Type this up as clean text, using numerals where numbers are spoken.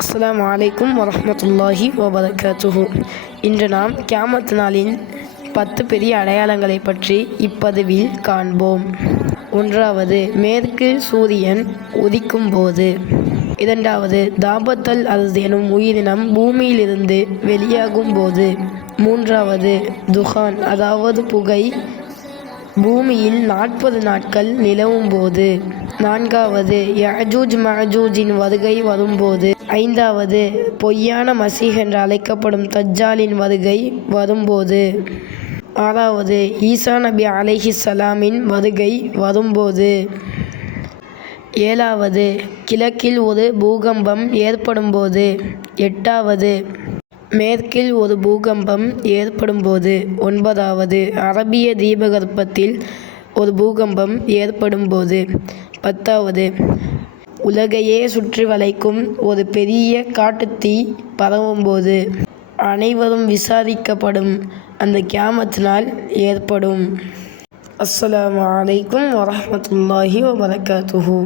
அஸ்ஸலாமு அலைக்கும் வரஹ்மத்துல்லாஹி வபரகாத்துஹு. இன்று நாம் கியாமத் நாளின் 10 பெரிய அடையாளங்களை பற்றி இப்பதிவில் காண்போம். ஒன்றாவது, மேற்கு சூரியன் உதிக்கும் போது. இரண்டாவது, தாபத்தல் அர்த் எனும் உயிரினம் பூமியிலிருந்து வெளியாகும் போது. மூன்றாவது, துஹான் அதாவது புகை பூமியில் 40 நாட்கள் நிலவும் போது. நான்காவது, யஅஜூஜ் மஅஜூஜின் வருகை வரும்போது. ஐந்தாவது, பொய்யான மசீஹ் என்று அழைக்கப்படும் தஜ்ஜாலின் வருகை வரும்போது. ஆறாவது, ஈசா நபி அலைஹிஸ்ஸலாமின் வருகை வரும்போது. ஏழாவது, கிழக்கில் ஒரு பூகம்பம் ஏற்படும்போது. எட்டாவது, மேற்கில் ஒரு பூகம்பம் ஏற்படும்போது. ஒன்பதாவது, அரபிய தீபகற்பத்தில் ஒரு பூகம்பம் ஏற்படும்போது. பத்தாவது, உலகையே சுற்றி வளைக்கும் ஒரு பெரிய காட்டுத்தீ பரவும்போது. அனைவரும் விசாரிக்கப்படும் அந்த கியாமத் நாள் ஏற்படும். அஸ்ஸலாமு அலைக்கும் வரஹ்மத்துல்லாஹி வபரகாத்துஹு.